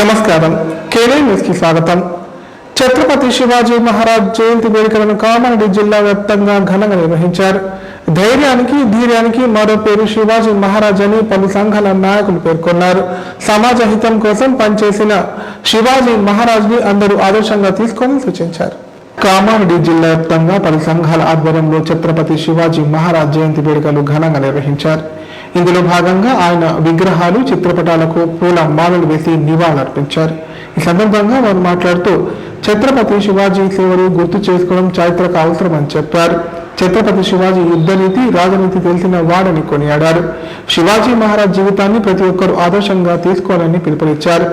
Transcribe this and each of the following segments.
నమస్కారం. KY news కి స్వాగతం. ఛత్రపతి శివాజీ మహారాజ్ జయంతి వేడుకలను కామారెడ్డి జిల్లా వ్యాప్తంగా ఘనంగా నిర్వహించారు. ధైర్యానికి ధీర్యానికి మరో పేరు శివాజీ మహారాజ్ అని పలు సంఘాల నాయకులు పేర్కొన్నారు. సమాజ హితం కోసం పనిచేసిన శివాజీ మహారాజ్ ని అందరూ ఆదర్శంగా తీసుకోవాలని సూచించారు. కామారెడ్డి జిల్లా వ్యాప్తంగా పలు సంఘాల ఆధ్వర్యంలో ఛత్రపతి శివాజీ మహారాజ్ జయంతి వేడుకలు ఘనంగా నిర్వహించారు. ఇందులో భాగంగా ఆయన విగ్రహాలు, చిత్రపటాలకు పూల మాలలు వేసి నివాళులర్పించారు. ఈ సందర్భంగా వారు మాట్లాడుతూ ఛత్రపతి శివాజీ సేవలు గుర్తు చేసుకోవడం చారిత్రక అవసరమని చెప్పారు. ఛత్రపతి శివాజీ యుద్ధనీతి, రాజనీతి తెలిసిన వాడని కొనియాడారు. శివాజీ మహారాజ్ జీవితాన్ని ప్రతి ఒక్కరూ ఆదర్శంగా తీసుకోవాలని పిలుపునిచ్చారు.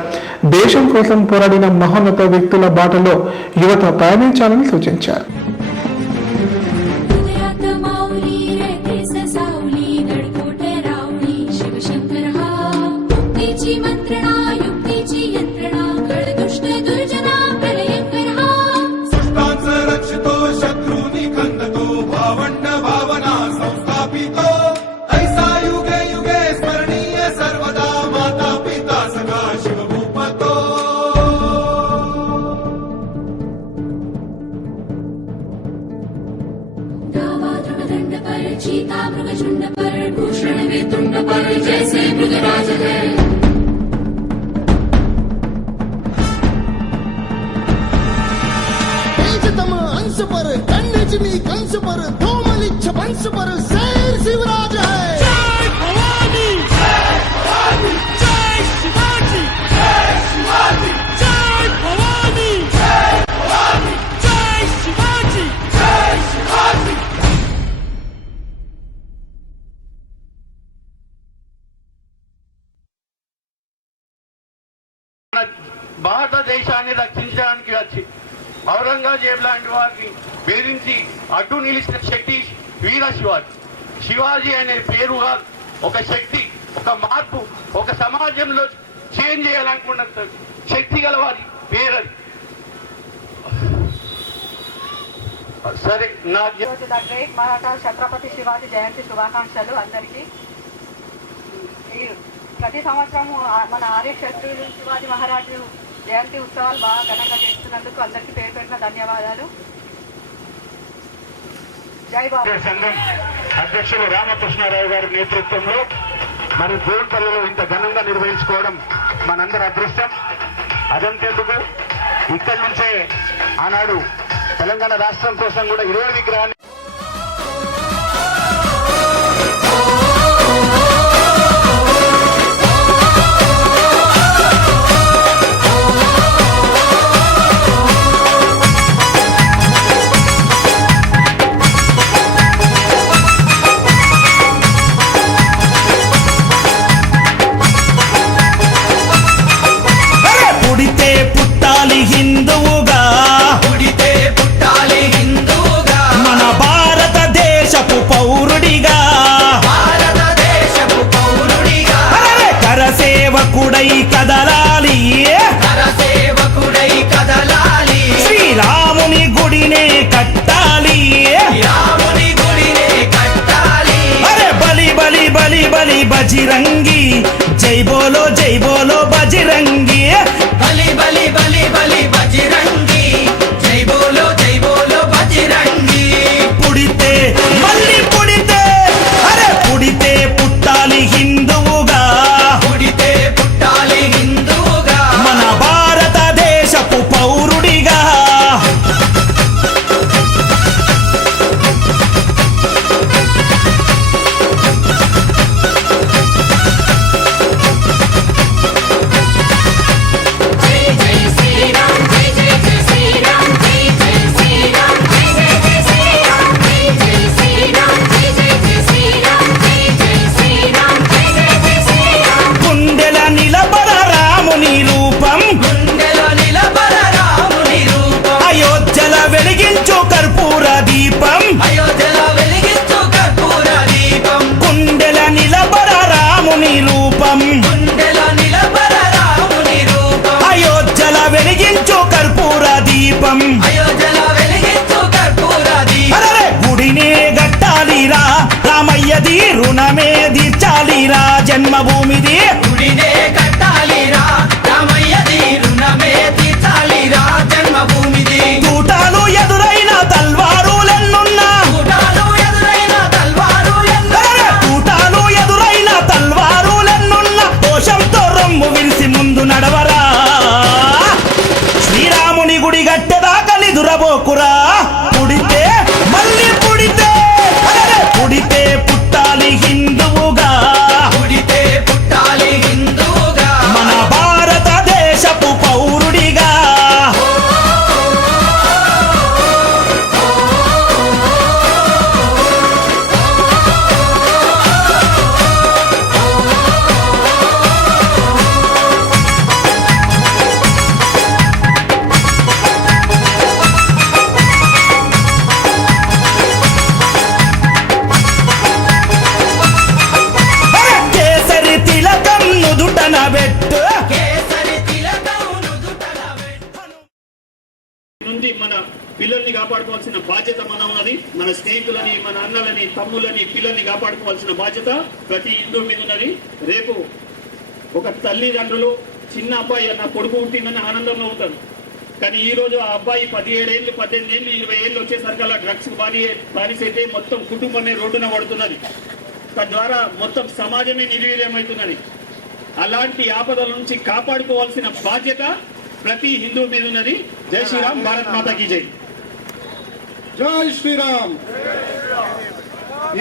దేశం కోసం పోరాడిన మహోన్నత వ్యక్తుల బాటలో యువత ప్రయాణించాలని సూచించారు. चीता मृग झुंड पर भूषण वे तुंड पर जैसे मृगराज है। तेजतम अंश पर खंडजनी कंस पर धूमलिच्छ वंश पर शेर शिवराज है। जय भवानी, जय भवानी, जय शिवाजी, जय शिवाजी, जय भवानी, जय भवानी, जय शिवाजी, जय शिवाजी। భారతదేశాన్ని రక్షించడానికి వచ్చి ఔరంగజేబ్ లాంటి వారిని బెదిరించి అడ్డు నిలిచిన శక్తి వీర శివాజీ. శివాజీ అనే పేరుగా ఒక శక్తి, ఒక మార్పు, ఒక సమాజంలో చేంజ్ చేయాలనుకున్న శక్తి గల వారి పేరు. సరే, నా గ్రేట్ మరాఠా ఛత్రపతి శివాజీ జయంతి శుభాకాంక్షలు అందరికీ. ప్రతి సంవత్సరం మన ఆర్యక్షత్రులు శివాజీ మహారాజు జయంతి ఉత్సవాలు బాగా ఘనంగా చేస్తున్నందుకు అందరికీ పేరు పెట్టిన ధన్యవాదాలు. జై బాబు. సంఘం అధ్యక్షులు రామకృష్ణారావు గారి నేతృత్వంలో మరి దేవుపల్లిలో ఇంత ఘనంగా నిర్వహించుకోవడం మనందరి అదృష్టం. అదంతేందుకు ఇక్కడి నుంచే ఆనాడు తెలంగాణ రాష్ట్రం కోసం కూడా 20 విగ్రహాన్ని హిందువుగా పుడితే పుట్టాలి హిందువుగా, మన భారతదేశపు పౌరుడిగా, భారతదేశపు పౌరుడిగా కరసేవకుడై కదలాలి, కరసేవకుడై కదలాలి. శ్రీరాముని గుడినే కట్టాలి, రాముని గుడినే కట్టాలి. అరే బలి బలి బలి బలి బజిరంగి, జై బోలో బజిరంగి. బలి బలి బలి బలి బజిరంగి, జై బోలో బజిరంగి. పుడితే మళ్ళీ పుడితే, అరే పుడితే పుట్టాలి హిందువుగా, పుడితే పుట్టాలి హిందువుగా, మన భారతదేశపు పౌరుడిగా. గుడినే గట్టాలిరా రామయ్యది, రుణమే తీర్చాలిరా జన్మభూమిది. గుడినే కట్టాలిరా రామయ్యది, పెట్టు కేసరి తిలకం నుదుటల పెట్టు నుండి మన పిల్లల్ని కాపాడుకోవాల్సిన బాధ్యత మన ఉన్నది. మన స్నేహితులని, మన అన్నలని, తమ్ములని, పిల్లల్ని కాపాడుకోవాల్సిన బాధ్యత ప్రతి హిందూ మీద ఉన్నది. రేపు ఒక తల్లిదండ్రులు చిన్న అబ్బాయి నా కొడుకు పుట్టిందని ఆనందంలో ఉంటారు. కానీ ఈ రోజు ఆ అబ్బాయి 17 ఏళ్ళు, 18 ఏళ్ళు, 20 ఏళ్ళు వచ్చేసరికి డ్రగ్స్ బానిసైతే మొత్తం కుటుంబమే రోడ్డున పడుతున్నది. తద్వారా మొత్తం సమాజమే నిర్వీర్యమవుతున్నది. అలాంటి ఆపదల నుంచి కాపాడుకోవాల్సిన బాధ్యత ప్రతి హిందూ మీద ఉన్నది. జై శ్రీరామ్, భారత్ మాతాకి జై. జై శ్రీరామ్.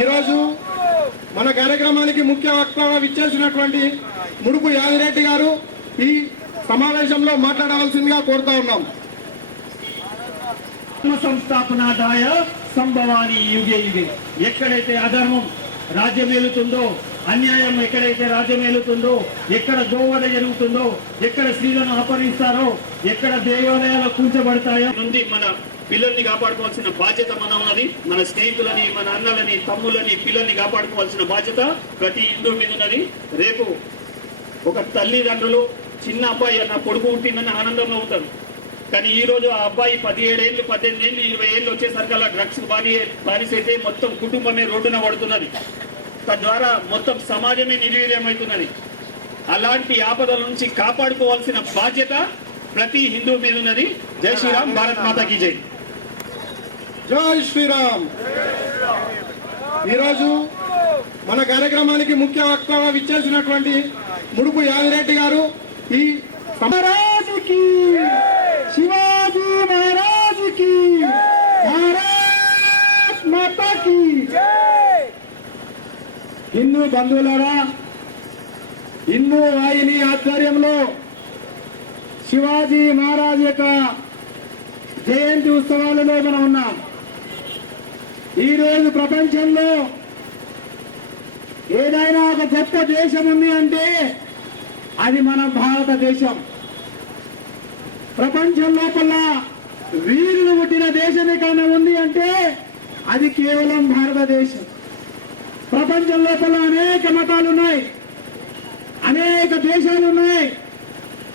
ఈరోజు మన కార్యక్రమానికి ముఖ్య వక్తగా విచ్చేసినటువంటి ముడుపు యాదిరెడ్డి గారు ఈ సమావేశంలో మాట్లాడవలసిందిగా కోరుతా ఉన్నాం. సంస్థాపనాదాయ సంభవాని యుగే యుగే. ఎక్కడైతే అధర్మం రాజ్యమేలుతుందో, అన్యాయం ఎక్కడైతే రాజ్యమేలుతుందో, ఎక్కడ దోవడ జరుగుతుందో, ఎక్కడ స్త్రీలను అపహరిస్తారో, ఎక్కడ దేవాలయాలు కూల్చబడతాయో నుండి మన పిల్లల్ని కాపాడుకోవాల్సిన బాధ్యత మన ఉన్నది. మన స్నేహితులని, మన అన్నలని, తమ్ములని, పిల్లల్ని కాపాడుకోవాల్సిన బాధ్యత ప్రతి హిందూ మీద ఉన్నది. రేపు ఒక తల్లిదండ్రులు చిన్న అబ్బాయి నా కొడుకు పుట్టిందని ఆనందంలో ఉంటారు. కానీ ఈ రోజు ఆ అబ్బాయి 17 ఏళ్ళు, 18 ఏళ్ళు, 20 ఏళ్ళు వచ్చేసరికి డ్రగ్స్ బానిసైతే మొత్తం కుటుంబమే రోడ్డున పడుతున్నది. తద్వారా మొత్తం సమాజమే నిర్వీర్యమవుతున్నది. అలాంటి ఆపదల నుంచి కాపాడుకోవాల్సిన బాధ్యత ప్రతి హిందూ మీద ఉన్నది. జై శ్రీరామ్, భారత్ మాతాకి జై. జై శ్రీరామ్. ఈరోజు మన కార్యక్రమానికి ముఖ్య వక్తగా విచ్చేసినటువంటి ముడుపు యాదిరెడ్డి గారు ఈ మహారాజుకి, శివాజీ మహారాజుకి, భారత్ మాతాకి. హిందూ బంధువులారా, హిందూ వాహిని ఆధ్వర్యంలో శివాజీ మహారాజ్ యొక్క జయంతి ఉత్సవాలలో మనం ఉన్నాం. ఈరోజు ప్రపంచంలో ఏదైనా ఒక గొప్ప దేశం ఉంది అంటే అది మన భారతదేశం. ప్రపంచం లోపల వీరులు పుట్టిన దేశం ఎక్కడైనా ఉంది అంటే అది కేవలం భారతదేశం. ప్రపంచం లోపల అనేక మతాలు ఉన్నాయి, అనేక దేశాలు ఉన్నాయి.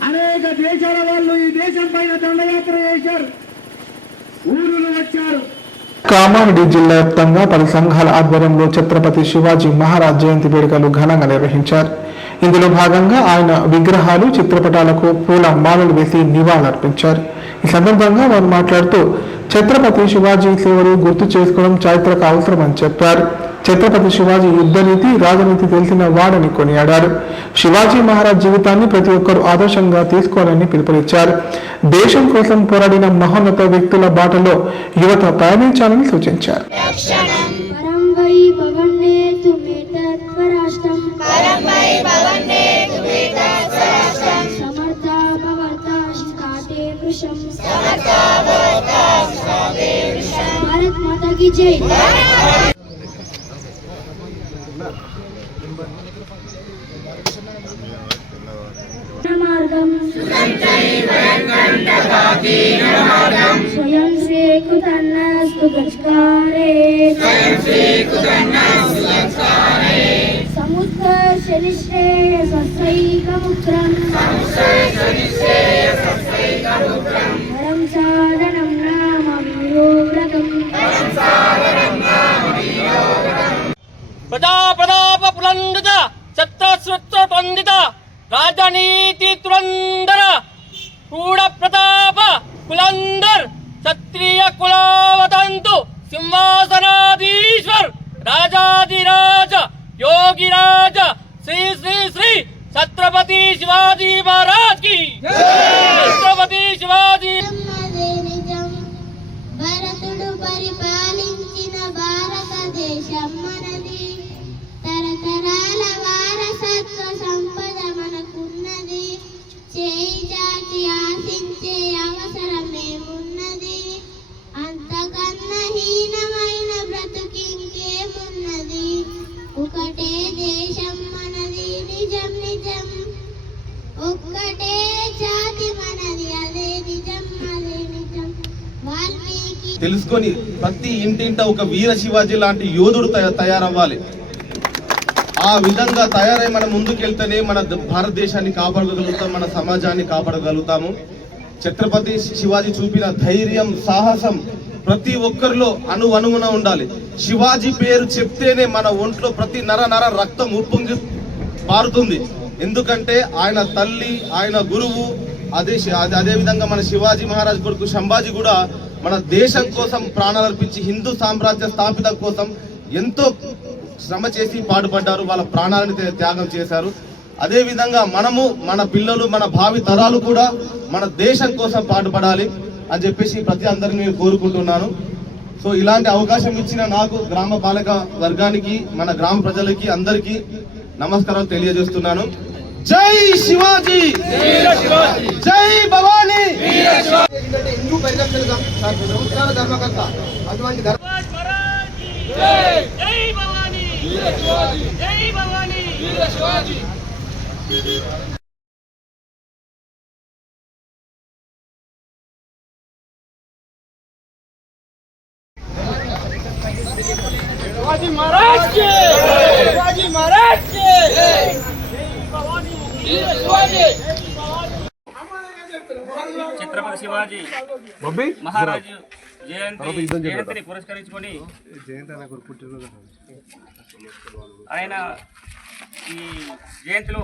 అనేక దేశాల వాళ్ళు ఈ దేశం పైన దండయాత్ర చేశారు, ఊరులు వచ్చారు. కామారెడ్డి జిల్లా వ్యాప్తంగా 10 సంఘాల ఆధ్వర్యంలో ఛత్రపతి శివాజీ మహారాజ్ జయంతి వేడుకలు ఘనంగా నిర్వహించారు. ఇందులో భాగంగా ఆయన విగ్రహాలు, చిత్రపటాలకు పూల మాలలు వేసి నివాళులర్పించారు. ఈ సందర్భంగా వారు మాట్లాడుతూ ఛత్రపతి శివాజీ సేవలు గుర్తు చేసుకోవడం చారిత్రక అవసరమని చెప్పారు. ఛత్రపతి శివాజీ యుద్ధనీతి, రాజనీతి తెలిసిన వాడని కొనియాడారు. శివాజీ మహారాజ్ జీవితాన్ని ప్రతి ఒక్కరూ ఆదర్శంగా తీసుకోవాలని పిలుపునిచ్చారు. దేశం కోసం పోరాడిన మహోన్నత వ్యక్తుల బాటలో యువత ప్రయాణించాలని సూచించారు. परम वै भवन्ने तुम्हें तत्पराष्टम समर्था भवता शिखाते वृषम भारत माता की जय. मार्गम स्वयं स्वीकृतन्नस्तु गच्कारे समुत्कर्षनिश्रेयसस्यैकमुत्रम् वरं साधनं नाम वीरोव्रतम्. प्रजाप्रताप पुलंदित छत्रश्रुत्र पंडित राजनीति तुरंदर क्रूर प्रताप कुलंदर क्षत्रिय कुलावतंतु सिंहासनाधीश्वर राजाधिराज योगिराज श्री श्री श्री छत्रपति शिवाजी महाराज की छत्रपति शिवाजी. భరతుడు పరిపాలించిన భారతదేశం మనది. తరతరాల వారసత్వ సంపద మనకున్నది. చేయి చాచి ఆశించే అవసరమేమున్నది? అంతకన్నా హీనమైన బ్రతుకింకేమున్నది? ఒకటే దేశం మనది, నిజం నిజం. ఒక్కటే జాతి మనది, అదే నిజం, అదే నిజం. వాల్మీకి తెలుసుకొని ప్రతి ఇంటింట ఒక వీర శివాజీ లాంటి యోధుడు తయారవ్వాలి. ఆ విధంగా తయారై మనం ముందుకెళ్తేనే మన భారతదేశాన్ని కాపాడగలుగుతాం, మన సమాజాన్ని కాపాడగలుగుతాము. ఛత్రపతి శివాజీ చూపిన ధైర్యం, సాహసం ప్రతి ఒక్కరిలో అణువణువున ఉండాలి. శివాజీ పేరు చెప్తేనే మన ఒంట్లో ప్రతి నర రక్తం ఉప్పొంగి పారుతుంది. ఎందుకంటే ఆయన తల్లి, ఆయన గురువు, అదే విధంగా మన శివాజీ మహారాజ్ కొడుకు సంభాజీ కూడా మన దేశం కోసం ప్రాణాలు అర్పించి హిందూ సామ్రాజ్య స్థాపితం కోసం ఎంతో శ్రమ చేసి పాటుపడ్డారు, వాళ్ళ ప్రాణాలను త్యాగం చేశారు. అదే విధంగా మనము, మన పిల్లలు, మన భావి తరాలు కూడా మన దేశం కోసం పాటుపడాలి అని చెప్పేసి ప్రతి అందరిని నేను కోరుకుంటున్నాను. సో ఇలాంటి అవకాశం ఇచ్చిన నాకు, గ్రామ పాలక వర్గానికి, మన గ్రామ ప్రజలకి అందరికీ నమస్కారాలు తెలియజేస్తున్నాను. జై శివాజీ, జై భవానీ. హిందూ పరిరక్షణ సంవత్సరాల ధర్మకర్త అటువంటి జై భవానీ, జై భవానీ. శివాజీ. शिवाजी महाराज के, शिवाजी महाराज के, जय भवानी, वीर शिवाजी. ఛత్రపతి శివాజీ మహారాజు జయంతిని పురస్కరించుకొని ఆయన ఈ జయంతిలో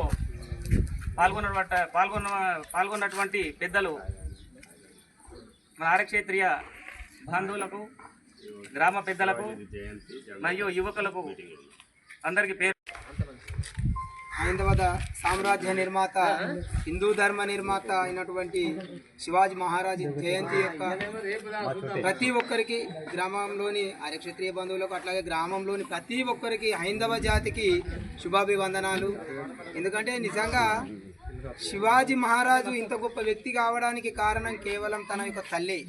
పాల్గొన్నటువంటి పెద్దలు, మన ఆర్యక్షేత్రీయ బంధువులకు, గ్రామ పెద్దలకు మరియు యువకులకు అందరికీ పేరు. హైందవ సామ్రాజ్య నిర్మాత, హిందూ ధర్మ నిర్మాత అయినటువంటి శివాజీ మహారాజు జయంతి యొక్క ప్రతి ఒక్కరికి, గ్రామంలోని ఆర్యక్షత్రియ బంధువులకు, అట్లాగే గ్రామంలోని ప్రతి ఒక్కరికి, హైందవ జాతికి శుభాభివందనాలు. ఎందుకంటే నిజంగా శివాజీ మహారాజు ఇంత గొప్ప వ్యక్తి కావడానికి కారణం కేవలం తన యొక్క తల్లి.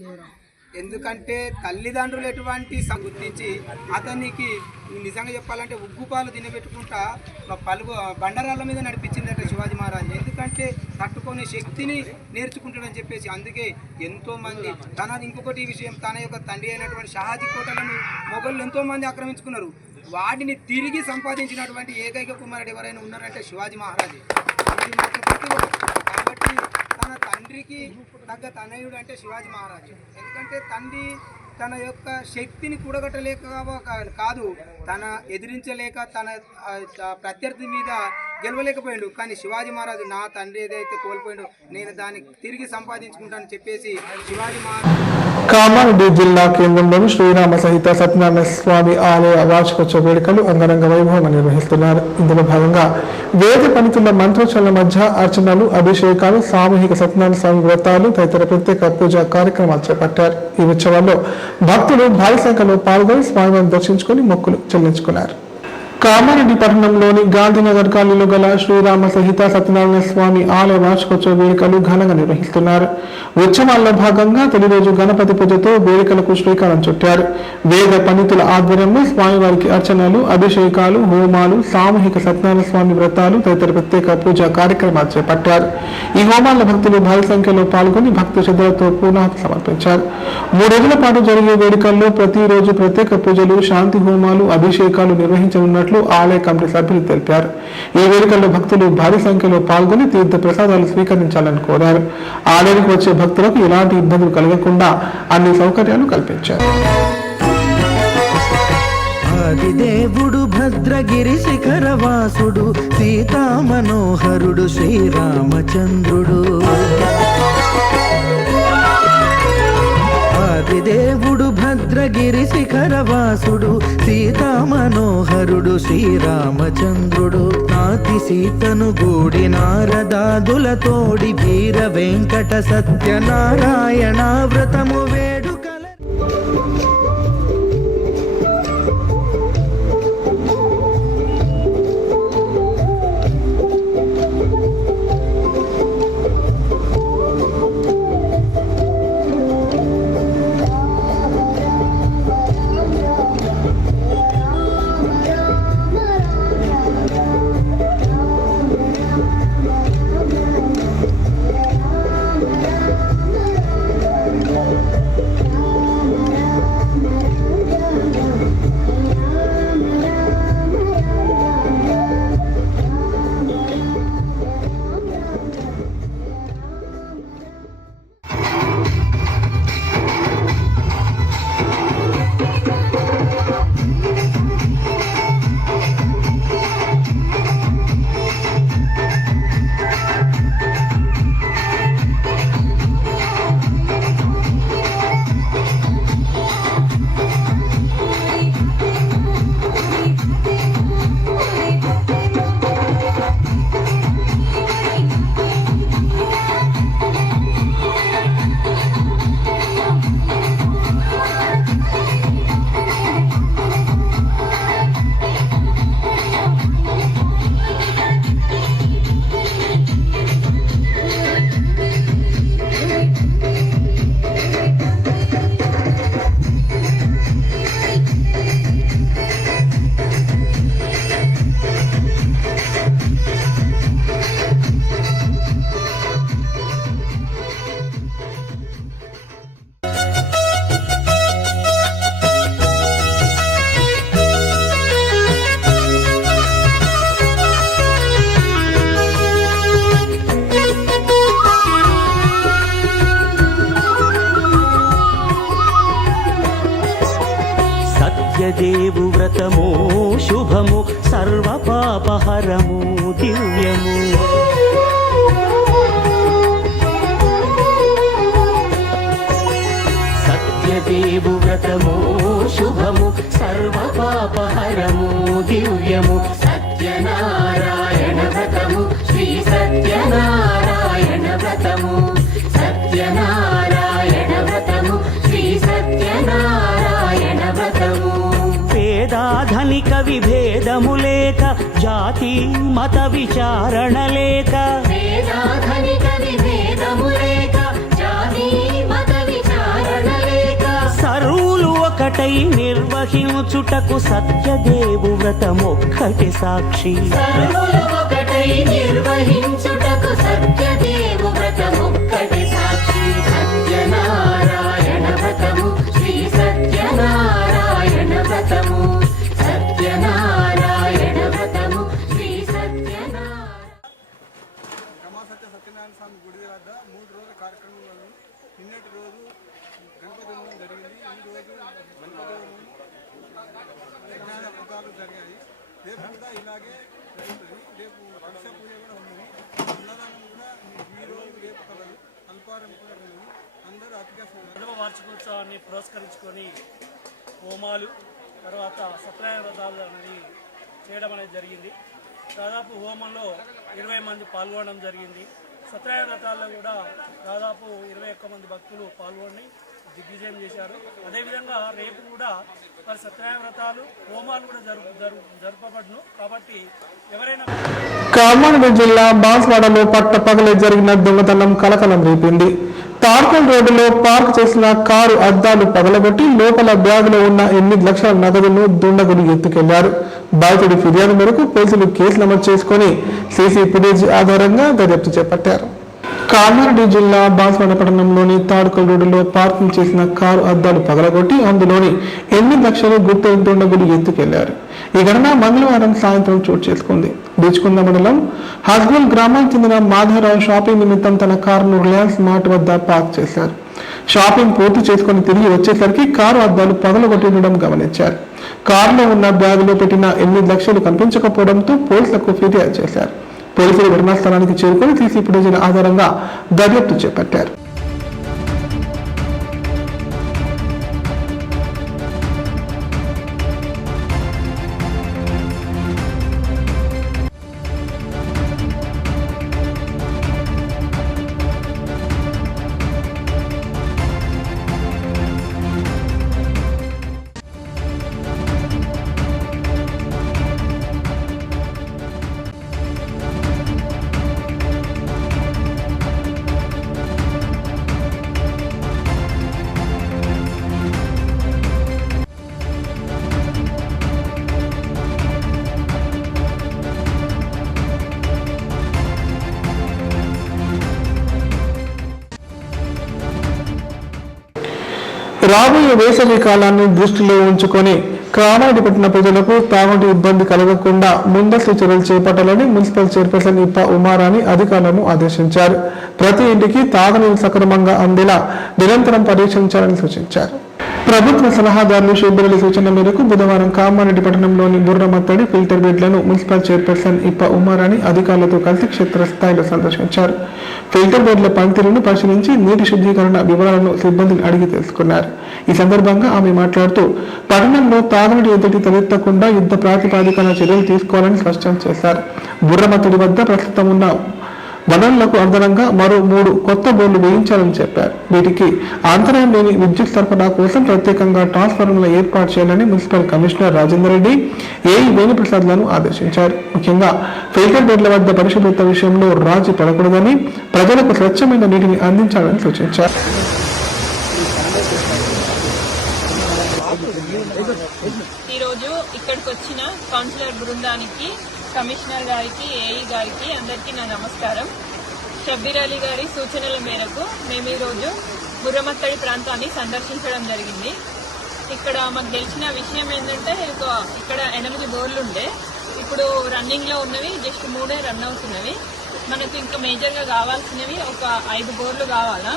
ఎందుకంటే తల్లిదండ్రులు ఎటువంటి గుర్తించి అతనికి నిజంగా చెప్పాలంటే ఉగ్గుపాలు తినబెట్టుకుంటా బండరాళ్ళ మీద నడిపించిందట శివాజీ మహారాజు. ఎందుకంటే తట్టుకునే శక్తిని నేర్చుకుంటాడని చెప్పేసి. అందుకే ఎంతోమంది ఇంకొకటి విషయం, తన యొక్క తండ్రి అయినటువంటి షాజీ కోటలను మొఘలు ఎంతోమంది ఆక్రమించుకున్నారు. వాటిని తిరిగి సంపాదించినటువంటి ఏకైక కుమారుడు ఎవరైనా ఉన్నారంటే శివాజీ మహారాజు. కాబట్టి తన తండ్రికి తగ్గ తనయుడు అంటే శివాజీ మహారాజు. ఎందుకంటే తండ్రి తన యొక్క శక్తిని కూడగట్టలేక కాదు, తన ఎదిరించలేక తన ప్రత్యర్థి మీద గెలవలేకపోయాడు. కానీ శివాజీ మహారాజు నా తండ్రి ఏదైతే కోల్పోయాడో నేను దాన్ని తిరిగి సంపాదించుకుంటానని చెప్పేసి శివాజీ మహారాజు. కామారెడ్డి జిల్లా కేంద్రంలోని శ్రీరామ సహిత సత్యనారాయణ స్వామి ఆలయ వార్షికోత్సవ వేడుకలు అంగరంగ వైభవంగా నిర్వహిస్తున్నారు. ఇందులో భాగంగా వేద పండితుల మంత్రోచ్చారణ మధ్య అర్చనలు, అభిషేకాలు, సామూహిక సత్యనారాయణ స్వామి వ్రతాలు తదితర ప్రత్యేక పూజా కార్యక్రమాలు చేపట్టారు. ఈ ఉత్సవాల్లో భక్తులు భారీ సంఖ్యలో పాల్గొని స్వామివారిని దర్శించుకొని మొక్కులు చెల్లించుకున్నారు. కామారెడ్డి పట్టణంలోని గాంధీనగర్ కాలనీలో గల శ్రీరామ సహిత సత్యనారాయణ స్వామి ఆలయ వార్షికోత్సవ వేడుకలు ఘనంగా నిర్వహిస్తున్నారు. ఉత్సవాల్లో భాగంగా తొలి రోజు గణపతి పూజతో వేడుకలకు శ్రీకారం చుట్టారు. వేద పండితుల ఆధ్వర్యంలో స్వామివారికి అర్చనలు, అభిషేకాలు, హోమాలు, సామూహిక సత్యనారాయణ స్వామి వ్రతాలు తదితర ప్రత్యేక పూజా కార్యక్రమాలు చేపట్టారు. ఈ హోమాల్లో భక్తులు భారీ సంఖ్యలో పాల్గొని భక్తి శ్రద్ధలతో పూర్ణాహుతి సమర్పించారు. 3 రోజుల పాటు జరిగే వేడుకల్లో ప్రతిరోజు ప్రత్యేక పూజలు, శాంతి హోమాలు, అభిషేకాలు నిర్వహించనున్నట్లు ఆలయ కమిటీ సభ్యులు తెలిపారు. ఈ వేడుకల్లో భక్తులు భారీ సంఖ్యలో పాల్గొని తీర్థ ప్రసాదాలు స్వీకరించాలని కోరారు. ఆలయానికి వచ్చే భక్తులకు ఎలాంటి ఇబ్బందులు కలగకుండా అన్ని సౌకర్యాలు కల్పించారు. ఆదిదేవుడు భద్రగిరి శిఖరవాసుడు, సీతా మనోహరుడు శ్రీరామచంద్రుడు. ఆదిదేవుడు భద్రగిరి శిఖరవాసుడు, సీతా మనోహరుడు శ్రీరామచంద్రుడు. నాతి సీతను గూడి నారదాదులతోడి వీర వెంకట సత్యనారాయణ వ్రతము వేడుకల. సత్యదేవు వ్రతము శుభము సర్వ పాపహరము దివ్యము. సత్యదేవు వ్రతము శుభము సర్వ పాపహరము దివ్యము. సత్యనారాయణ వ్రతము శ్రీ సత్యనారాయణ వ్రతము. సత్యనారాయణ వ్రతము శ్రీ సత్యనారాయణ వ్రతము. పేదాధనిక విభేదము లేక జాతి మత విచారణ లేక. పేదాధనిక విభేదము లేక జాతి మత విచారణ లేక. సర్వులు ఒకటై నిర్వహించుటకు సత్యదేవు వ్రతమొక్కటి సాక్షి. సర్వులు ఒకటై నిర్వహించుటకు సత్యదేవు వ్రతమొక్కటి సాక్షి. సత్యనారాయణ వ్రతము శ్రీ సత్యనారాయణ వ్రతము. సత్యనారాయణ వ్రతము శ్రీ సత్యనారాయణ. రమాసత్య సత్యనారాయణ స్వామి గుడి వద్ద 3 రోజుల కార్యక్రమాలను నిన్నటి రోజు గణపతి హోమం జరిగింది. ఈ రోజు గణపతి హోమం వ్రతాలు జరిగాయి. రేపు కూడా ఇలాగే జరుగుతుంది. రేపు వరుస పూజ కూడా ఉన్నది. అన్నదానం కూడా ఈ రోజు రేపు కలదు. అల్పారం కూడా ఉన్నది. అందరూ అతిగా వార్షికోత్సవాన్ని పురస్కరించుకొని హోమాలు తర్వాత సత్యనారాయణ వ్రతాలు అనేది చేయడం అనేది జరిగింది. దాదాపు హోమంలో 20 మంది పాల్గొనడం జరిగింది. సత్యనారాయణ వ్రతాల్లో కూడా దాదాపు 21 మంది భక్తులు పాల్గొని దిగ్విజయం చేశారు. అదేవిధంగా రేపు కూడా మరి సత్యనారాయణ వ్రతాలు హోమాలు కూడా జరపబడును. కాబట్టి ఎవరైనా కామారెడ్డి జిల్లా బాన్స్వాడలో పట్టపగలే జరిగిన దొంగతనం కలకలం రేపింది. తార్కల్ రోడ్డులో పార్క్ చేసిన కారు అద్దాలు పగలగొట్టి లోపల బ్యాగులో ఉన్న 8 లక్షల నగదును దుండగులు ఎత్తుకెళ్లారు. బాధితుడి ఫిర్యాదు మేరకు పోలీసులు కేసు నమోదు చేసుకుని సీసీ ఫుటేజ్ ఆధారంగా దర్యాప్తు చేపట్టారు. కామారెడ్డి జిల్లా బాన్స్వాడ పట్టణంలోని తాడ్కల్ రోడ్డులో పార్కింగ్ చేసిన కారు అద్దాలు పగలగొట్టి అందులోని 8 లక్షలు గుర్తు దుండగులు ఎత్తుకెళ్లారు. ఈ ఘటన మంగళవారం సాయంత్రం చోటు చేసుకుంది. బీచ్కుంద మండలం హస్బుల్ గ్రామానికి చెందిన మాధవరావు షాపింగ్ నిమిత్తం తన కారును రిలయన్స్ మార్ట్ వద్ద పార్క్ చేశారు. షాపింగ్ పూర్తి చేసుకుని తిరిగి వచ్చేసరికి కారు అద్దాలు పగలగొట్టి ఉండడం గమనించారు. కారులో ఉన్న బ్యాగులో పెట్టిన 8 లక్షలు కనిపించకపోవడంతో పోలీసులకు ఫిర్యాదు చేశారు. పోలీసులు ఘటనా స్థలానికి చేరుకుని సీసీ ఫుటేజీల ఆధారంగా దర్యాప్తు చేపట్టారు. రాబోయే వేసవి కాలాన్ని దృష్టిలో ఉంచుకొని కామారెడ్డి పట్టణ ప్రజలకు తాగునీటి ఇబ్బంది కలగకుండా ముందస్తు చర్యలు చేపట్టాలని మున్సిపల్ చైర్పర్సన్ ఇప్ప ఉమారాణి అధికారులను ఆదేశించారు. ప్రతి ఇంటికి తాగునీరు సక్రమంగా అందేలా నిరంతరం పరీక్షించాలని సూచించారు. ప్రభుత్వ సలహాదారులు షేబిరెడ్డి సూచన మేరకు బుధవారం కామారెడ్డి పట్టణంలోని బుర్రమత్తడి ఫిల్టర్ బెడ్లను మున్సిపల్ చైర్పర్సన్ ఇప్ప ఉమారాణి అధికారులతో కలిసి క్షేత్రస్థాయిలో సందర్శించారు. ఫిల్టర్ బెడ్ల పనితీరును పరిశీలించి నీటి శుద్ధీకరణ వివరాలను సిబ్బందిని అడిగి తెలుసుకున్నారు. ఈ సందర్భంగా ఆమె మాట్లాడుతూ పట్టణంలో తాగునీటి ఎద్దడి తలెత్తకుండా యుద్ధ ప్రాతిపాదికన చర్యలు తీసుకోవాలని స్పష్టం చేశారు. బుర్రమత్తడి వద్ద ప్రస్తుతం ఉన్న వనరులకు అదనంగా మరో 3 కొత్త బోర్లు వేయించాలని చెప్పారు. వీటికి అంతరాయం లేని విద్యుత్ సరఫరా కోసం ప్రత్యేకంగా ట్రాన్స్ఫార్మర్లు ఏర్పాటు చేయాలని municipal commissioner Rajender Reddy, AE వేణుప్రసాద్లను ఆదేశించారు. ముఖ్యంగా ఫిల్టర్ బెడ్ల వద్ద పరిశుభ్రత విషయంలో రాజీ పడకూడదని, ప్రజలకు స్వచ్ఛమైన నీటిని అందించాలని సూచించారు. ఈరోజు ఇక్కడికి వచ్చిన కౌన్సిలర్ బృందానికి, కమిషనర్ గారికి, ఏఈ గారికి అందరికీ నా నమస్కారం. షబ్బీర్ అలీ గారి సూచనల మేరకు మేము ఈరోజు బుర్రమత్తడి ప్రాంతాన్ని సందర్శించడం జరిగింది. ఇక్కడ మాకు తెలిసిన విషయం ఏంటంటే ఇక్కడ 8 బోర్లు ఉండే, ఇప్పుడు రన్నింగ్లో ఉన్నవి జస్ట్ 3 రన్ అవుతున్నవి. మనకు ఇంకా మేజర్గా కావాల్సినవి ఒక 5 బోర్లు కావాలా.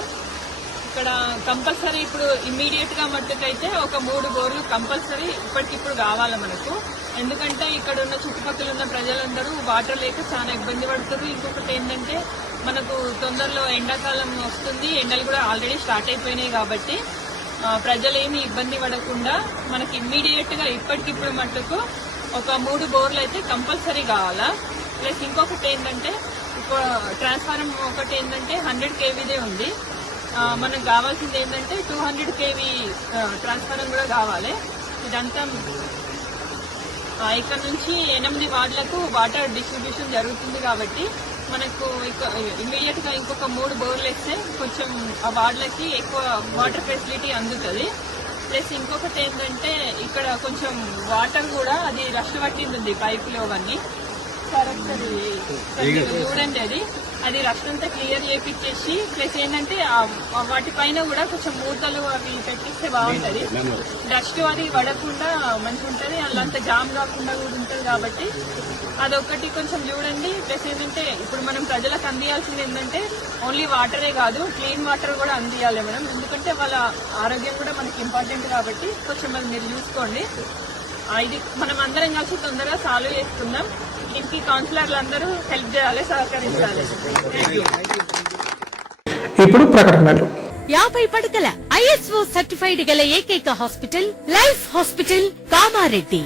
ఇక్కడ కంపల్సరీ ఇప్పుడు ఇమ్మీడియట్ గా మట్టుకైతే ఒక 3 బోర్లు కంపల్సరీ ఇప్పటికిప్పుడు కావాలి మనకు. ఎందుకంటే ఇక్కడ ఉన్న చుట్టుపక్కల ఉన్న ప్రజలందరూ వాటర్ లేక చాలా ఇబ్బంది పడుతారు. ఇంకొకటి ఏంటంటే మనకు తొందరలో ఎండాకాలం వస్తుంది, ఎండలు కూడా ఆల్రెడీ స్టార్ట్ అయిపోయినాయి కాబట్టి ప్రజలు ఏమి ఇబ్బంది పడకుండా మనకి ఇమ్మీడియట్ గా ఇప్పటికిప్పుడు మట్టుకు ఒక 3 బోర్లు అయితే కంపల్సరీ కావాలా. ప్లస్ ఇంకొకటి ఏంటంటే ట్రాన్స్ఫార్మర్ ఒకటి ఏంటంటే 100 kVదే ఉంది. మనకు కావాల్సింది ఏంటంటే 200 kV ట్రాన్స్ఫార్మర్ కూడా కావాలి. ఇదంతా ఇక్కడ నుంచి 8 వార్డులకు వాటర్ డిస్ట్రిబ్యూషన్ జరుగుతుంది కాబట్టి మనకు ఇమ్మీడియట్ గా ఇంకొక 3 బోర్లు వేస్తే కొంచెం ఆ వార్డులకి ఎక్కువ వాటర్ ఫెసిలిటీ అందుతుంది. ప్లస్ ఇంకొకటి ఏంటంటే ఇక్కడ కొంచెం వాటర్ కూడా అది రష్ పట్టింది పైపులు అవన్నీ. చూడండి అది రష్ అంతా క్లియర్ చేపించేసి ప్లస్ ఏంటంటే వాటిపైన కూడా కొంచెం మూతలు అవి పెట్టిస్తే బాగుంటది. డస్ట్ అది పడకుండా మంచిగా ఉంటది, అల్లంతా జామ్ కాకుండా కూడా ఉంటది. కాబట్టి అదొకటి కొంచెం చూడండి. ప్లస్ ఏంటంటే ఇప్పుడు మనం ప్రజలకు అందియాల్సింది ఏంటంటే ఓన్లీ వాటరే కాదు, క్లీన్ వాటర్ కూడా అందియాలి మేడం. ఎందుకంటే వాళ్ళ ఆరోగ్యం కూడా మనకి ఇంపార్టెంట్ కాబట్టి కొంచెం అది మీరు చూసుకోండి. ఇది మనం అందరం కలిసి తొందరగా సాల్వ్ చేసుకుందాం. దీనికి కౌన్సిలర్లు అందరూ హెల్ప్ చేయాలి, సహకరించాలి. ఇప్పుడు ప్రకటనలు. 50 పడకల ISO సర్టిఫైడ్ గల ఏకైక hospital life hospital Kamareddy.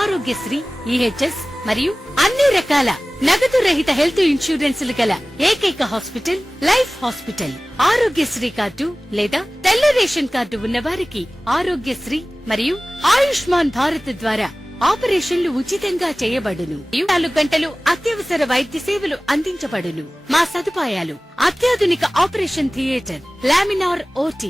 Aarogyasri, EHS మరియు అన్ని రకాల నగదు రహిత హెల్త్ ఇన్సూరెన్సులు గల ఏకైక hospital life hospital. Aarogyasri card లేదా తెల్ల రేషన్ కార్డు ఉన్న వారికి ఆరోగ్యశ్రీ మరియు ఆయుష్మాన్ భారత్ ద్వారా ఆపరేషన్లు ఉచితంగా చేయబడును. 24 గంటలు అత్యవసర వైద్య సేవలు అందించబడును. మా సదుపాయాలు: అత్యాధునిక operation theatre, laminar OT,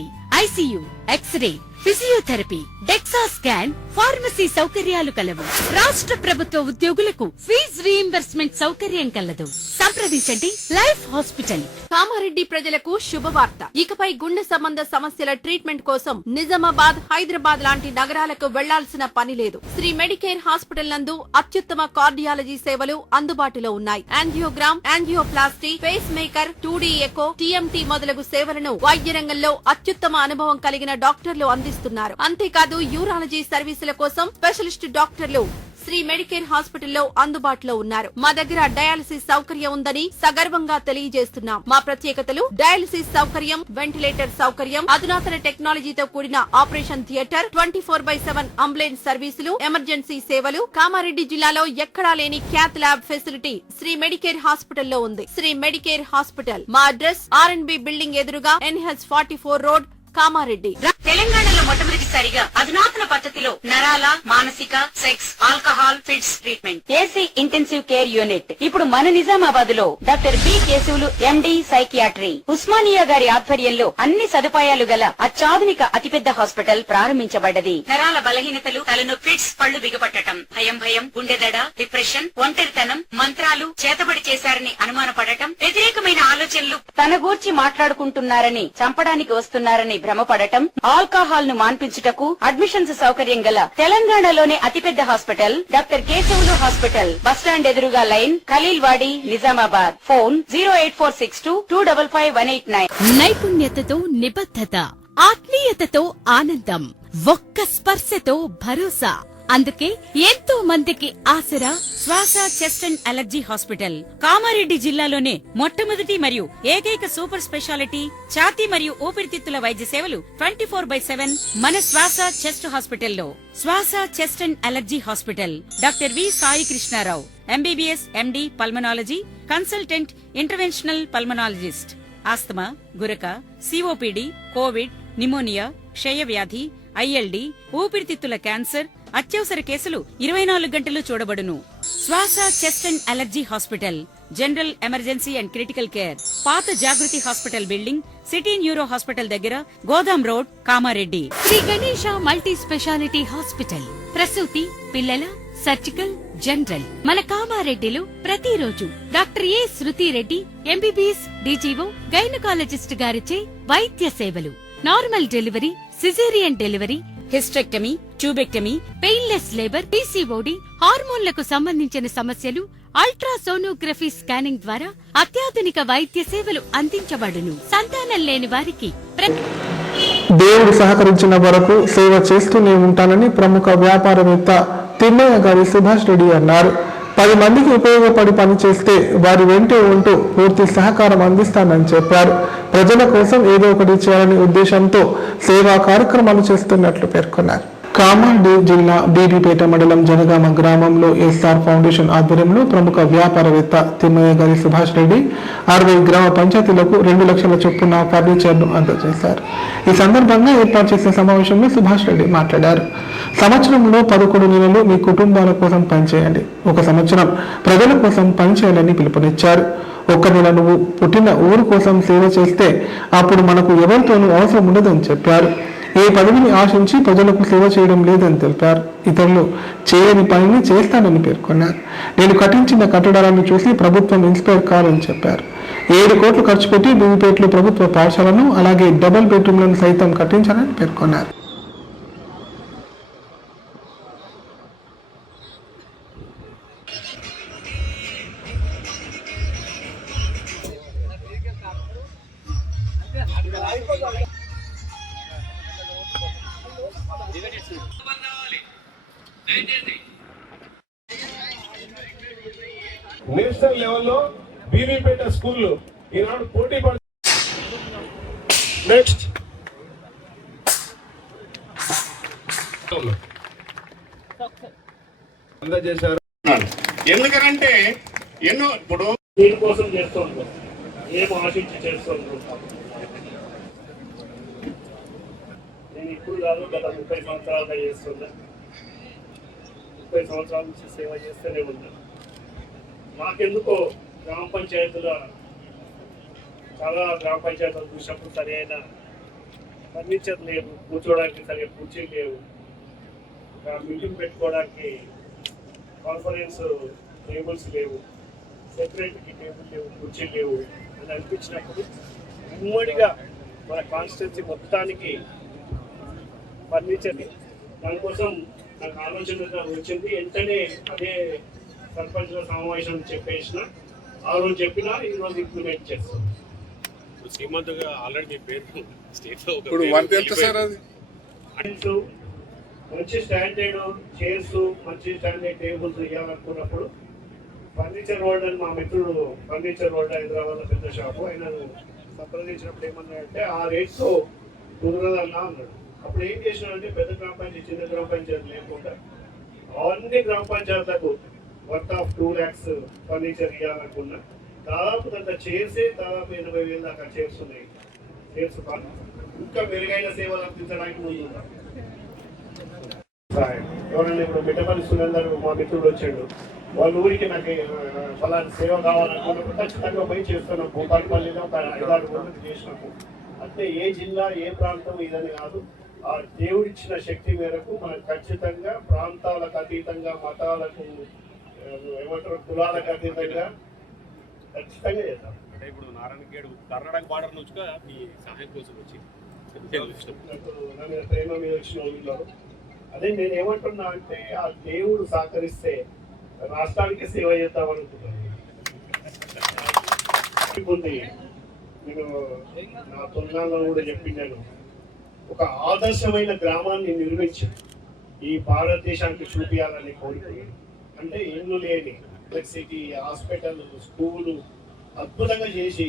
ICU, X-ray, physiotherapy, dexa scan, pharmacy సౌకర్యాలు కలవు. రాష్ట్ర ప్రభుత్వ ఉద్యోగులకు ఫీజు రీయింబర్స్మెంట్ సౌకర్యం కలదు. సంప్రదించండి లైఫ్ హాస్పిటల్. కామారెడ్డి ప్రజలకు శుభవార్త. ఇకపై గుండె సంబంధ సమస్యల ట్రీట్మెంట్ కోసం నిజామాబాద్, హైదరాబాద్ లాంటి నగరాలకు వెళ్లాల్సిన పని లేదు. శ్రీ మెడికేర్ హాస్పిటల్ నందు అత్యుత్తమ కార్డియాలజీ సేవలు అందుబాటులో ఉన్నాయి. Angiogram, angioplasty, pacemaker, 2D echo, TMT మొదలగు సేవలను వైద్య రంగంలో అత్యుత్తమ అనుభవం కలిగిన డాక్టర్లు అందిస్తున్నారు. అంతేకాదు యూరాలజీ సర్వీసుల కోసం స్పెషలిస్ట్ డాక్టర్లు శ్రీ మెడికేర్ హాస్పిటల్లో అందుబాటులో ఉన్నారు. మా దగ్గర డయాలసిస్ సౌకర్యం ఉందని సగర్వంగా తెలియజేస్తున్నాం. మా ప్రత్యేకతలు: డయాలసిస్ సౌకర్యం, వెంటిలేటర్ సౌకర్యం, అధునాతన టెక్నాలజీతో కూడిన ఆపరేషన్ థియేటర్, 24/7 అంబులెన్స్ సర్వీసులు, ఎమర్జెన్సీ సేవలు. కామారెడ్డి జిల్లాలో ఎక్కడా లేని cath lab facility Sri Medicare హాస్పిటల్లో ఉంది. Sri Medicare hospital. మా అడ్రస్ RNB బిల్డింగ్ ఎదురుగా NH44 రోడ్, కామారెడ్డి. తెలంగాణలో మొట్టమొదటిసారిగా అధునాతన పద్ధతిలో నరాల, మానసిక, sex, alcohol, fits treatment, AC intensive care unit ఇప్పుడు మన నిజామాబాద్ లో doctor B Keshavulu MD psychiatry, Osmania గారి ఆధ్వర్యంలో అన్ని సదుపాయాలు గల అత్యాధునిక అతిపెద్ద హాస్పిటల్ ప్రారంభించబడ్డది. నరాల బలహీనతలు, తలనొప్పి, ఫిట్స్, పళ్లు బిగపట్టడం, భయం, గుండెదడ, డిప్రెషన్, ఒంటరితనం, మంత్రాలు చేతబడి చేశారని అనుమానపడటం, వ్యతిరేకమైన ఆలోచనలు, తన గూర్చి మాట్లాడుకుంటున్నారని, చంపడానికి వస్తున్నారని భ్రమపడటం, ఆల్కహాల్ ను మాన్పించుటకు అడ్మిషన్స్ సౌకర్యం గల తెలంగాణలోనే అతిపెద్ద hospital doctor Keshavulu hospital. Bus stand ఎదురుగా లైన్, ఖలీల్వాడి, నిజామాబాద్. ఫోన్ 08462255189. నైపుణ్యతతో నిబద్ధత, ఆత్మీయతతో ఆనందం, ఒక్క స్పర్శతో భరోసా. అందుకే ఎంతో మందికి ఆసరా శ్వాస, chest and allergy hospital. Kamareddy జిల్లాలోనే మొట్టమొదటి మరియు ఏకైక సూపర్ స్పెషాలిటీ ఛాతీ మరియు ఊపిరితిత్తుల వైద్య సేవలు 24/7 మన శ్వాస చెస్ట్ హాస్పిటల్లో. Swasa, chest and allergy hospital. Doctor V Sai Krishnarao, MBBS MD pulmonology, consultant, interventional pulmonologist. Asthma, గురక, COPD, కోవిడ్, నిమోనియా, క్షయవ్యాధి, ILD, ఊపిరితిత్తుల క్యాన్సర్, అత్యవసర కేసులు 24 గంటలు చూడబడును. Swasa, chest and allergy hospital. General emergency and critical care. పాత Jagruthi hospital building, city neuro hospital దగ్గర, గోదాం road, Kamareddy. Sri Ganesha multi speciality hospital. ప్రసూతి, పిల్లల, సర్జికల్, జనరల్. మన కామారెడ్డిలో ప్రతిరోజు doctor A Shruthi Reddy, MBBS DGO, gynaecologist గారిచే వైద్య సేవలు. Normal delivery, caesarean delivery, hysterectomy, tubectomy, painless labour, PCOD, హార్మోన్లకు సంబంధించిన సమస్యలు, అల్ట్రాసోనోగ్రఫీ స్కానింగ్ ద్వారా అత్యాధునిక వైద్య సేవలు అందించబడును. సంతానం లేని వారికి దేవుడు సహకరించిన వరకు సేవ చేస్తూనే ఉంటానని ప్రముఖ వ్యాపారవేత్త తిమ్మయ్య గారి సుభాష్ రెడ్డి అన్నారు. 10 మందికి ఉపయోగపడి పనిచేస్తే వారి వెంటే ఉంటూ పూర్తి సహకారం అందిస్తానని చెప్పారు. ప్రజల కోసం ఏదో ఒకటి చేయాలనే ఉద్దేశంతో సేవా కార్యక్రమాలు చేస్తున్నట్లు పేర్కొన్నారు. కామారెడ్డి జిల్లా బీబీపేట మండలం జనగామ గ్రామంలో ఎస్ఆర్ ఫౌండేషన్ ఆధ్వర్యంలో ప్రముఖ వ్యాపారవేత్త తిమ్మయ్య గారి సుభాష్ రెడ్డి 60 గ్రామ పంచాయతీలకు 2 లక్షల చొప్పున ఫర్నిచర్ను అందజేశారు. ఈ సందర్భంగా ఏర్పాటు చేసిన సమావేశంలో సుభాష్ రెడ్డి మాట్లాడారు. సంవత్సరంలో 11 నెలలు మీ కుటుంబాల కోసం పనిచేయండి, 1 సంవత్సరం ప్రజల కోసం పనిచేయాలని పిలుపునిచ్చారు. 1 నెల నువ్వు పుట్టిన ఊరు కోసం సేవ చేస్తే అప్పుడు మనకు ఎవరితోనూ అవసరం ఉండదని చెప్పారు. ఏ పదవిని ఆశించి ప్రజలకు సేవ చేయడం లేదని తెలిపారు. ఇతరులు చేయని పనిని చేస్తానని పేర్కొన్నారు. నేను కట్టించిన కట్టడాలను చూసి ప్రభుత్వం ఇన్స్పైర్ కావాలని చెప్పారు. 7 కోట్లు ఖర్చు పెట్టి బీబీపేటలో ప్రభుత్వ పాఠశాలను అలాగే డబుల్ బెడ్రూమ్లను సైతం కట్టించాలని పేర్కొన్నారు. నేషనల్ లెవెల్లో బీబీపేట స్కూల్ ఈనాడు పోటీ పడు. నెక్స్ట్ అందజేశారు. ఎందుకంటే ఎన్నో ఇప్పుడు దీనికోసం చేస్తూ ఉంటాం, ఏం ఆశించి చేస్తూ ఉంటాం. నేను ఇప్పుడు కాదు, గత 30 సంవత్సరాలుగా చేస్తున్నా. 30 సంవత్సరాల నుంచి సేవ చేస్తూనే ఉన్నా. నాకెందుకో గ్రామ పంచాయతీల చాలా గ్రామ పంచాయతీలు చూసినప్పుడు సరైన ఫర్నిచర్ లేవు, కూర్చోవడానికి సరిగ్గా కుర్చీలు లేవు, మీటింగ్ పెట్టుకోవడానికి కాన్ఫరెన్స్ టేబుల్స్ లేవు, సెపరేట్కి టేబుల్ లేవు, కుర్చీలు లేవు అని అనిపించినప్పుడు ఉమ్మడిగా మన కాన్స్టిట్యున్సీ మొత్తానికి ఫర్నిచర్ని దానికోసం నాకు ఆలోచన వచ్చింది. వెంటనే అదే సర్పంచ్ల సమావేశం చెప్పేసిన, ఆ రోజు చెప్పినా ఈ రోజు ఇంప్లిమెంట్ చేస్తాం. శ్రీమంతుగా ఆల్రెడీ మీ పేరు స్టేట్ లో మంచి స్టాండర్డ్ చైర్స్, మంచి స్టాండర్డ్ టేబుల్స్ ఇవ్వాలనుకున్నప్పుడు ఫర్నిచర్ వరల్డ్ అని మా మిత్రుడు ఫర్నిచర్ వరల్డ్ హైదరాబాద్ లో పెద్ద షాపు, ఆయన సంప్రదించినప్పుడు ఏమన్నాడంటే ఆ రేట్తో కుదరదన్నా అన్నాడు. అప్పుడు ఏం చేసినాడంటే పెద్ద గ్రామ పంచాయతీ చిన్న గ్రామ పంచాయతీ లేకుండా అన్ని గ్రామ పంచాయతీలకు వర్త్ ఆఫ్ 2 lakhs ఫర్నిచర్ ఇవ్వాలనుకున్నా. దాదాపు దాంట్లో చైర్సే దాదాపు 80,000 దాకా చైర్స్ ఉన్నాయి. చైర్స్ ఇంకా మెరుగైన సేవలు అందించడానికి ముందు ఎవరైనా ఇప్పుడు మిట్టపల్లి సురేందర్ మా మిత్రుడు వచ్చాడు, వాళ్ళ ఊరికి నాకు ఫలానా సేవ కావాలనుకున్నప్పుడు ఖచ్చితంగా పోయి చేస్తున్నాం. భూపాలపల్లిలో ఒక 5-6 రోజులు చేసినాము. అంటే ఏ జిల్లా ఏ ప్రాంతం ఇదని కాదు, ఆ దేవుడిచ్చిన శక్తి మేరకు మనం ఖచ్చితంగా ప్రాంతాలకు అతీతంగా, మతాలకు ఏమంటారు కులాలకు అతీతంగా ఖచ్చితంగా చేద్దాం. అంటే ఇప్పుడు నారాయణగేడు కర్ణాటక బార్డర్ నుంచి మీ సహాయం కోసం వచ్చి ప్రేమ మీద వచ్చిన ఊళ్ళో అదే నేను ఏమంటున్నా అంటే ఆ దేవుడు సహకరిస్తే రాష్ట్రానికి సేవ చేద్దాం అనుకుంటున్నాను. నేను నా తొలినాల్లో కూడా చెప్పినాను, ఒక ఆదర్శమైన గ్రామాన్ని నిర్మించి ఈ భారతదేశానికి చూపించాలని కోరుకున్నాను. అంటే ఇల్లు లేని సిటీ, హాస్పిటల్, స్కూలు అద్భుతంగా చేసి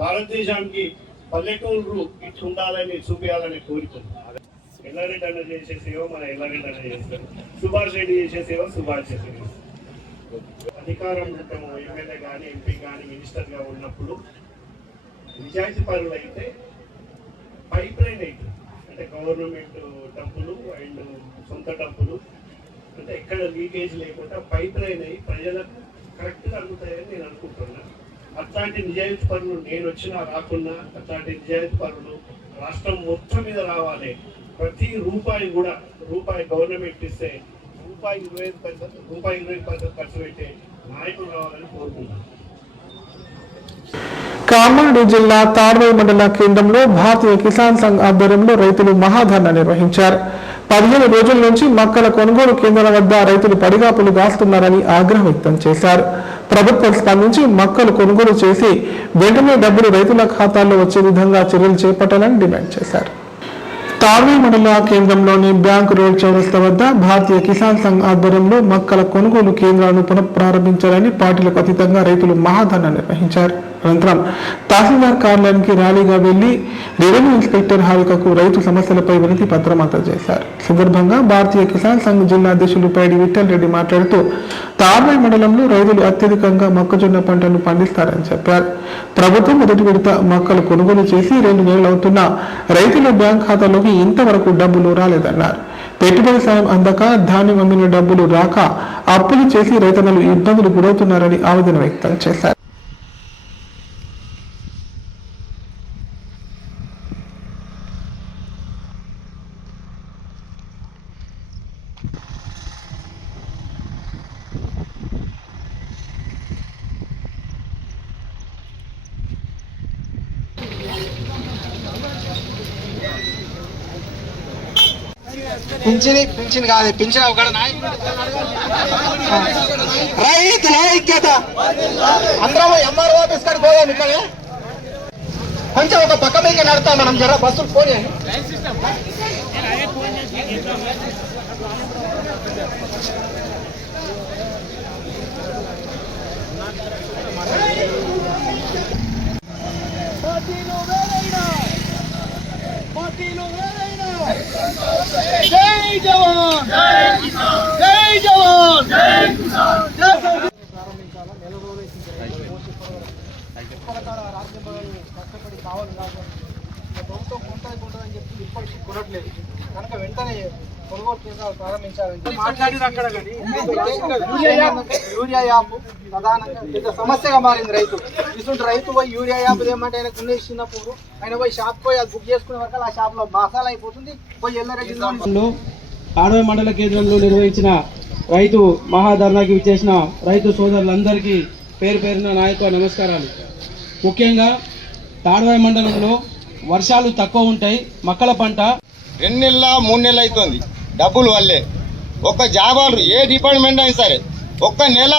భారతదేశానికి పల్లెటూరు ఇట్లా ఉండాలని చూపించాలని కోరుకున్నాను. ఎల్లారెడ్డి అన్న చేసే సేవ మన ఎల్లారెడ్డి అన్న చేస్తారు, సుభాష్ రెడ్డి చేసే సేవ సుభాష్ రెడ్డి. అధికారం ఉంటాము, ఎమ్మెల్యే కానీ ఎంపీ కానీ మినిస్టర్గా ఉన్నప్పుడు నిజాయితీ పరులు అయితే పైప్ లైన్ అవుతుంది. అంటే గవర్నమెంట్ డబ్బులు అండ్ సొంత డబ్బులు అంటే ఎక్కడ లీకేజ్ లేకుండా పైప్ లైన్ అయ్యి ప్రజలకు కరెక్ట్గా అందుతాయని నేను అనుకుంటున్నాను. అట్లాంటి నిజాయితీ పరులు నేను వచ్చినా రాకున్నా అట్లాంటి నిజాయితీ పరులు రాష్ట్రం మొత్తం మీద రావాలి. ప్రతి రూపాయి కూడా గవర్నమెంట్ ఇస్తే రూపాయి 25% ఖర్చు పెట్టే నాయకులు రావాలని కోరుకుంటున్నాను. కామారెడ్డి జిల్లా తాడ్వాయి మండల కేంద్రంలో భారతీయ కిసాన్ సంఘ్ ఆధ్వర్యంలో రైతులు మహాధర్నా నిర్వహించారు. 15 రోజుల నుంచి మొక్కల కొనుగోలు కేంద్రాల వద్ద రైతులు పడిగాపులు కాస్తున్నారని ఆగ్రహం వ్యక్తం చేశారు. ప్రభుత్వం స్పందించి మొక్కలు కొనుగోలు చేసి వెంటనే డబ్బులు రైతుల ఖాతాల్లో వచ్చే విధంగా చర్యలు చేపట్టాలని డిమాండ్ చేశారు. తార్వీ మండల కేంద్రంలోని బ్యాంక్ రోడ్ చౌరస్తా వద్ద భారతీయ కిసాన్ సంఘ్ ఆధ్వర్యంలో మొక్కల కొనుగోలు కేంద్రాలను పునఃప్రారంభించాలని పార్టీలకు అతీతంగా రైతులు మహాధర్నా నిర్వహించారు. అనంతరం తహసీల్దార్ కార్యాలయానికి ర్యాలీగా వెళ్లి రెవెన్యూ ఇన్స్పెక్టర్ హారికకు రైతు సమస్యలపై వినతి పత్రం అందజేశారు. సందర్భంగా భారతీయ కిసాన్ సంఘ్ జిల్లా అధ్యక్షులు పైడి విఠల్ రెడ్డి మాట్లాడుతూ తార్వీ మండలంలో రైతులు అత్యధికంగా మొక్కజొన్న పంటను పండిస్తారని చెప్పారు. ప్రభుత్వం మొదటి విడత మొక్కలు కొనుగోలు చేసి 2 నెలలు అవుతున్నా రైతుల బ్యాంక్ ఖాతాలోకి ఇంతవరకు డబ్బులు రాలేదన్నారు. పెట్టుబడి సాయం అందక ధాన్యం అమ్మిన డబ్బులు రాక అప్పులు చేసి రైతన్నలు ఇబ్బందులు గురవుతున్నారని ఆవేదన వ్యక్తం చేశారు. పింఛన్ కాదు, పింఛన్ ఒక రైతుల ఐక్యత అందరం ఎంఆర్ఓ ఆఫీస్ కాడికి పోయాం. ఇక్కడ కొంచెం ఒక పక్క మీద నడతాం మనం, జర బస్సులు పోనీ. జై జవాన్, జై జవాన్, జై కిసాన్. నెల రోజులు కష్టపడి కావాలి ప్రభుత్వం కొంటుందని చెప్పి ఇప్పటికీ కొనట్లేదు కనుక వెంటనే కొనుగోలు కేంద్రాలు ప్రారంభించాలని మాట్లాడిన అక్కడ యూరియా యాప్ ప్రధానంగా పెద్ద సమస్యగా మారింది. ఇటువంటి రైతు పోయి యూరియా యాప్ ఏమంటే ఆయనకు ఉండేసినప్పుడు ఆయన పోయి షాప్ పోయి అది బుక్ చేసుకునే వరకు ఆ షాప్ లో మసాలా అయిపోతుంది. పోయి ఎల్లారెడ్డిలో తాడ్వాయి మండల కేంద్రంలో నిర్వహించిన రైతు మహాధర్నాకి విచ్చేసిన రైతు సోదరులందరికీ పేరు పేరున నాయక నమస్కారాలు. ముఖ్యంగా తాడ్వాయి మండలంలో వర్షాలు తక్కువ ఉంటాయి. మొక్కల పంట 2 నెలల 3 నెలలు అవుతుంది డబ్బులు వల్లే. ఒక జాబాలు ఏ డిపార్ట్మెంట్ అయినా సరే ఒక్క నెల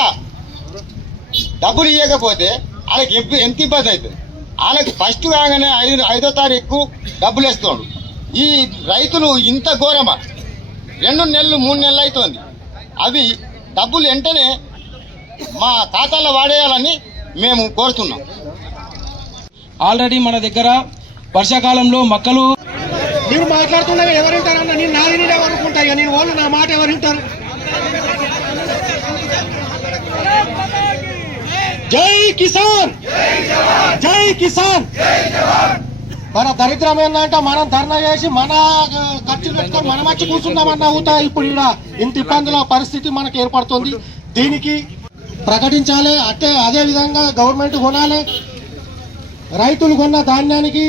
డబ్బులు ఇవ్వకపోతే వాళ్ళకి ఎంత ఇబ్బంది అవుతుంది. వాళ్ళకి ఫస్ట్ కాగానే 5వ తారీఖు డబ్బులు వేస్తున్నాడు. ఈ రైతులు ఇంత ఘోరమా? 2 నెలలు 3 నెలలు అవుతుంది. అవి డబ్బులు వెంటనే మా ఖాతాలో వాడేయాలని మేము కోరుతున్నాం. ఆల్రెడీ మన దగ్గర వర్షాకాలంలో మొక్కలు నేను మాట్లాడుతున్నా ఎవరు వింటారన్న, నేను నాది నేను ఎవరు అనుకుంటా, నేను వాళ్ళు నా మాట ఎవరు వింటారు? జై కిసాన్, జై కిసాన్. మన దరిద్రం ఏంటంటే మనం ధర్నా చేసి మన ఖర్చు పెట్టుకొని మనం వచ్చి కూర్చుందామన్నా అవుతా. ఇప్పుడు ఇక్కడ ఇంత ఇబ్బందుల పరిస్థితి మనకు ఏర్పడుతుంది. దీనికి ప్రకటించాలి. అదే విధంగా గవర్నమెంట్ కొనాలి. రైతులు కొన్న ధాన్యానికి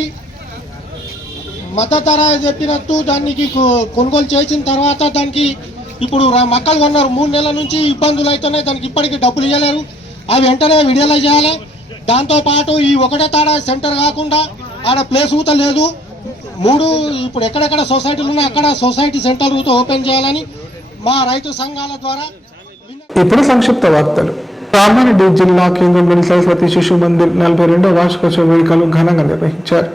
మద్దతు ధర చెప్పినట్టు దానికి కొనుగోలు చేసిన తర్వాత దానికి ఇప్పుడు మొక్కలు కొన్నారు 3 నెలల నుంచి ఇబ్బందులు అవుతున్నాయి. దానికి ఇప్పటికీ డబ్బులు ఇవ్వలేరు. అవి వెంటనే విడుదల చేయాలి. దాంతోపాటు ఈ ఒకటే తాడ సెంటర్ కాకుండా ఆడ ప్లేస్ ఊత లేదు. 3 ఇప్పుడు ఎక్కడెక్కడ సొసైటీలు ఉన్నాయి అక్కడ సొసైటీ సెంటర్ ఊత ఓపెన్ చేయాలని మా రైతు సంఘాల ద్వారా. ఇప్పుడు సంక్షిప్త వార్తలు. కామారెడ్డి జిల్లా కేంద్రంలోని సరస్వతి శిశు మందిర్ 42వ వార్షికోత్సవ వేడుకలు ఘనంగా నిర్వహించారు.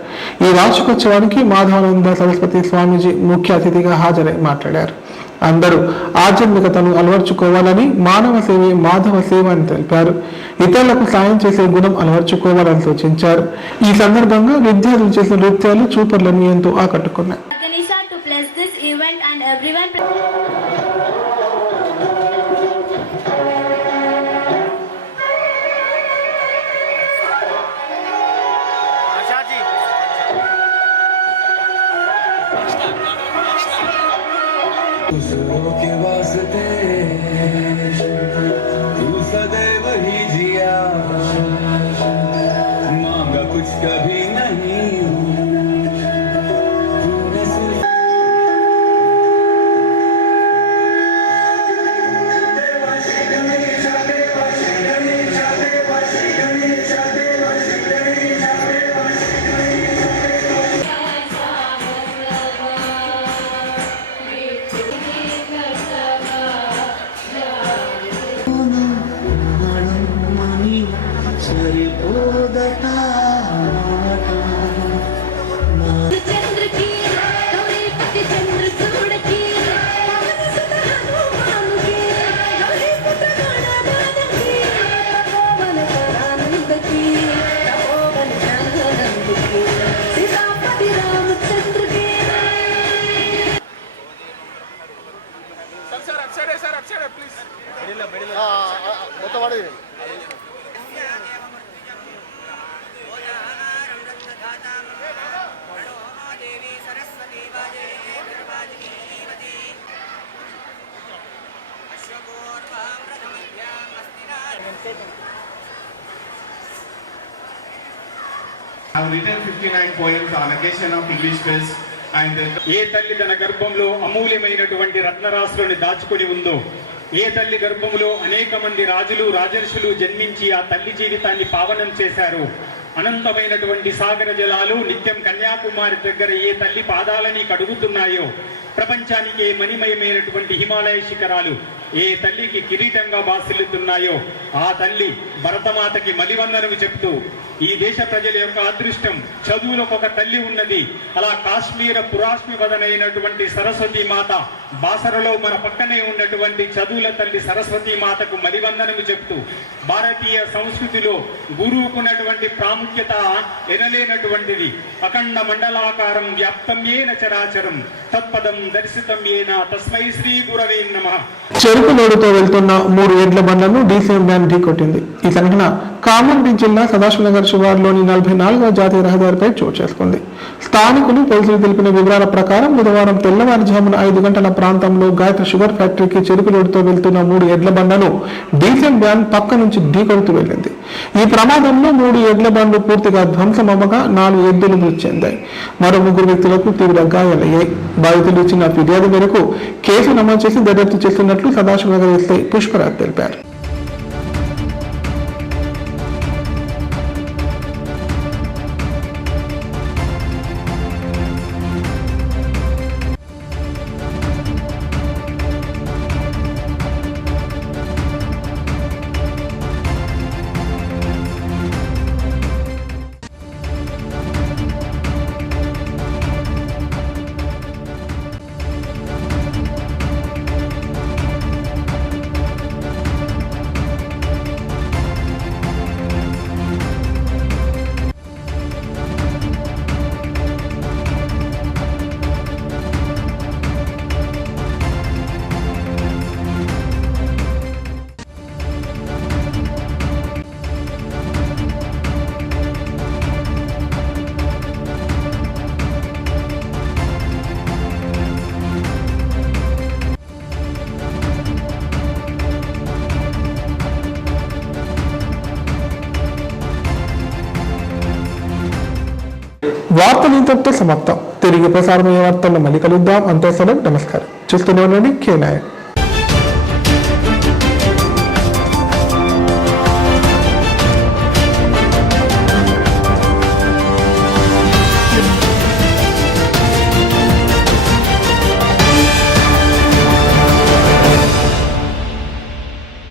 ఈ వార్షికోత్సవానికి మాధవానంద సరస్వతి స్వామీజీ ముఖ్య అతిథిగా హాజరై మాట్లాడారు. అందరూ ఆధ్యాత్మికతను అలవర్చుకోవాలని, మానవ సేవే మాధవ సేవ అని తెలిపారు. ఇతరులకు సాయం చేసే గుణం అలవర్చుకోవాలని సూచించారు. ఈ సందర్భంగా విద్యార్థులు చేసిన నృత్యాలు చూపర్లను ఎంతో ఆకట్టుకున్నాయి. दूसरों के वास्ते तू सदैव ही जिया, मांगा कुछ कभी नहीं तूने सिर्फ I have written 59 poems on occasion of English Fest and ఏ తల్లి తన గర్భంలో అమూల్యమైనటువంటి రత్నరాశులను దాచుకొని ఉందో, ఏ తల్లి గర్భంలో అనేక మంది రాజులు రాజర్షులు జన్మించి ఆ తల్లి జీవితాన్ని పావనం చేశారు, అనంతమైనటువంటి సాగర జలాలు నిత్యం కన్యాకుమారి దగ్గర ఏ తల్లి పాదాలని కడుగుతున్నాయో, ప్రపంచానికే మణిమయమైనటువంటి హిమాలయ శిఖరాలు ఏ తల్లికి కిరీటంగా బాసిల్లుతున్నాయో, ఆ తల్లి భరతమాతకి మలివందనము చెప్తూ ఈ దేశ ప్రజల యొక్క అదృష్టం చదువులకు ఒక తల్లి ఉన్నది. అలా కాశ్మీర పురాష్మి వదనైనటువంటి సరస్వతి మాత బాసరలో మన పక్కనే ఉన్నటువంటి చదువుల తల్లి సరస్వతి మాతకు మలివందనము చెప్తూ భారతీయ సంస్కృతిలో గురువుకున్నటువంటి ప్రాముఖ్యత ఎనలేనటువంటిది. అఖండ మండలాకారం వ్యాప్తం ఏన చరాచరం తత్పదం దర్శితం ఏన తస్మై శ్రీ గురవే నమః. చెరుకు లోడుతో వెళ్తున్న 3 ఎడ్ల బండ్లను డీసీఎం వ్యాన్ ఢీకొట్టింది. ఈ సంఘటన కామారెడ్డి జిల్లా సదాశివనగర్ శివార్లోని 44వ జాతీయ రహదారిపై చోటు చేసుకుంది. స్థానికులు పోలీసులు తెలిపిన వివరాల ప్రకారం బుధవారం తెల్లవారుజామున 5 గంటల ప్రాంతంలో గాయత్రి షుగర్ ఫ్యాక్టరీకి చెరుకు లోడుతో వెళ్తున్న 3 ఎడ్ల బండ్లను డీసీఎం వ్యాన్ పక్క నుంచి ఢీకొడుతూ వెళ్ళింది. ఈ ప్రమాదంలో 3 ఎడ్ల బండ్లు పూర్తిగా ధ్వంసమవ్వగా 4 ఎద్దులు మృతి చెందాయి. మరో 3 వ్యక్తులకు తీవ్ర గాయాలయ్యాయి. బాధితులు ఇచ్చిన ఫిర్యాదు మేరకు కేసు నమోదు చేసి దర్యాప్తు చేస్తున్నట్లు సదాశివనగర్ ఎస్ఐ పుష్పరాజ్ తెలిపారు. వార్తలు ఇంతటితో సమాప్తం. తిరిగి ప్రసారమయ్యే వార్తల్లో మళ్ళీ కలుద్దాం. అంతే సెలవు. నమస్కారం. చూస్తూనే ఉండండి K9.